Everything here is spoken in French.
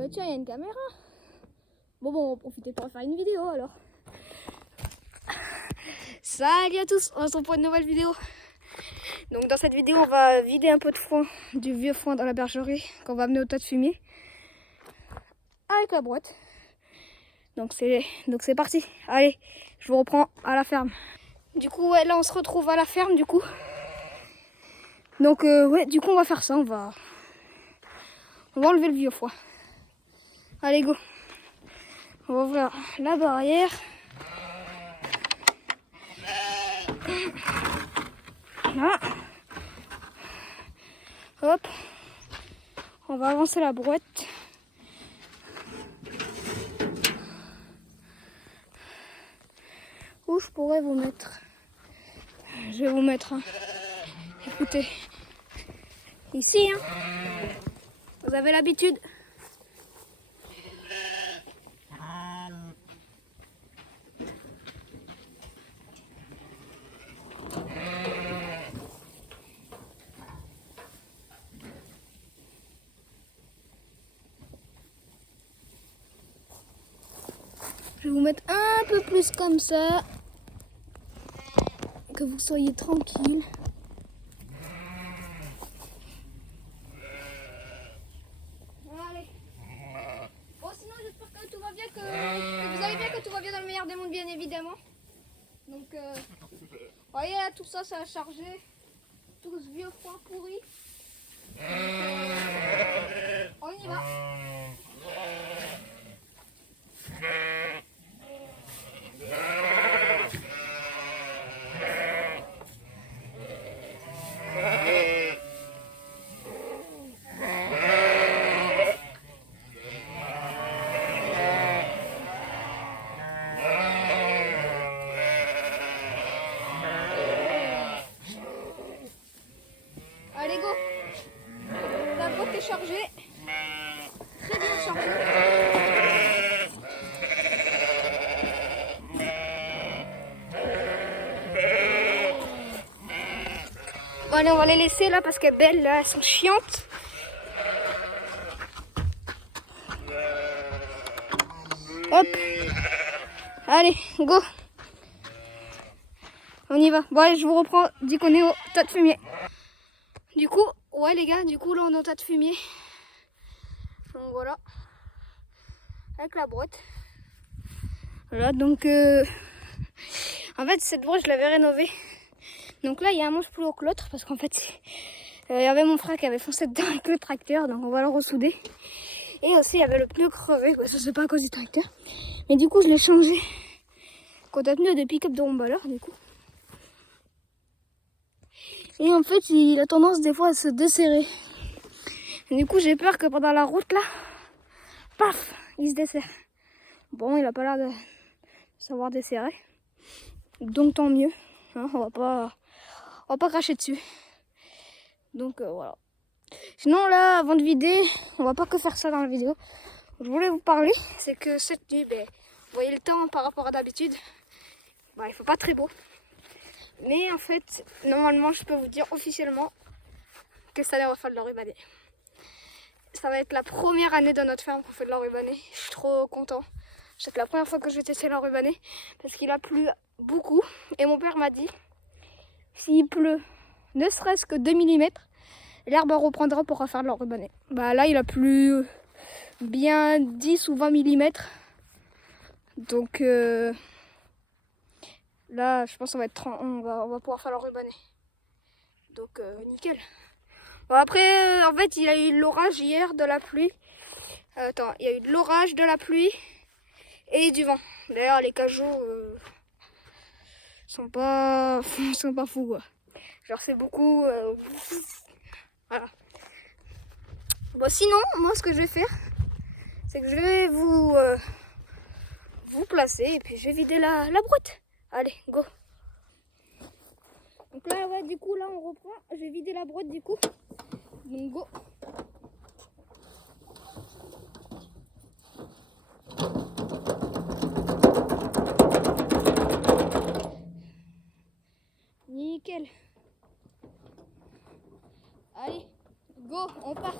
Bah tiens, il y a une caméra. Bon, on va profiter pour faire une vidéo alors. Salut à tous, on se retrouve pour une nouvelle vidéo. Donc dans cette vidéo, on va vider un peu de foin, du vieux foin dans la bergerie qu'on va amener au tas de fumier avec la boîte. Donc c'est parti. Allez, je vous reprends à la ferme. Du coup, ouais, là on se retrouve à la ferme du coup. Donc ouais, du coup on va faire ça, on va enlever le vieux foin. Allez go. On va ouvrir la barrière. Là. Hop. On va avancer la brouette. Où je pourrais vous mettre? Je vais vous mettre. Écoutez. Ici, hein. Vous avez l'habitude. Je vais vous mettre un peu plus comme ça, que vous soyez tranquille. Allez. Bon, sinon j'espère que tout va bien, que vous allez bien, que tout va bien dans le meilleur des mondes, bien évidemment. Donc, voyez là, tout ça, ça a chargé. Tout ce vieux foin pourri. Donc, on y va. Allez go. La boîte est chargée. Très bien chargée. Bon, allez, on va les laisser là parce qu'elles belles là, elles sont chiantes. Hop. Allez, go. On y va. Bon allez, je vous reprends dès qu'on est au tas de fumier. Du coup, ouais les gars, du coup là on est au tas de fumier. Donc voilà. Avec la boîte. Voilà, donc en fait cette boîte je l'avais rénovée. Donc là il y a un manche plus haut que l'autre parce qu'en fait il y avait mon frère qui avait foncé dedans avec le tracteur, donc on va le ressouder. Et aussi il y avait le pneu crevé, quoi. Ça c'est pas à cause du tracteur. Mais du coup je l'ai changé. Contre un pneu de pick-up de romballeur du coup. Et en fait il a tendance des fois à se desserrer. Et du coup j'ai peur que pendant la route là, paf, il se desserre. Bon, il a pas l'air de savoir desserrer. Donc tant mieux. Hein, on va pas cracher dessus. Donc voilà. Sinon là, avant de vider, on va pas que faire ça dans la vidéo. Je voulais vous parler, c'est que cette nuit, vous voyez le temps par rapport à d'habitude, il faut pas très beau. Mais en fait, normalement, je peux vous dire officiellement que ça va faire de l'enrubané. Ça va être la première année de notre ferme qu'on fait de l'enrubané. Je suis trop content. C'est la première fois que je vais tester l'enrubané parce qu'il a plu beaucoup. Et mon père m'a dit, s'il pleut ne serait-ce que 2 mm, l'herbe reprendra pour refaire de l'enrubané. Là, il a plu bien 10 ou 20 mm. Donc là, je pense qu'on va être on va pouvoir faire l'enrubané. Donc nickel. Bon, après, en fait, il y a eu l'orage hier, de la pluie. Attends, il y a eu de l'orage, de la pluie et du vent. D'ailleurs, les cajots sont pas fous, quoi. Genre, c'est beaucoup. Voilà. Bon, sinon, moi, ce que je vais faire, c'est que je vais vous placer et puis je vais vider la brouette. Allez, go. Donc là, ouais, du coup, là, on reprend. Je vais vider la brouette, du coup. Donc, go. Nickel. Allez, go, on part.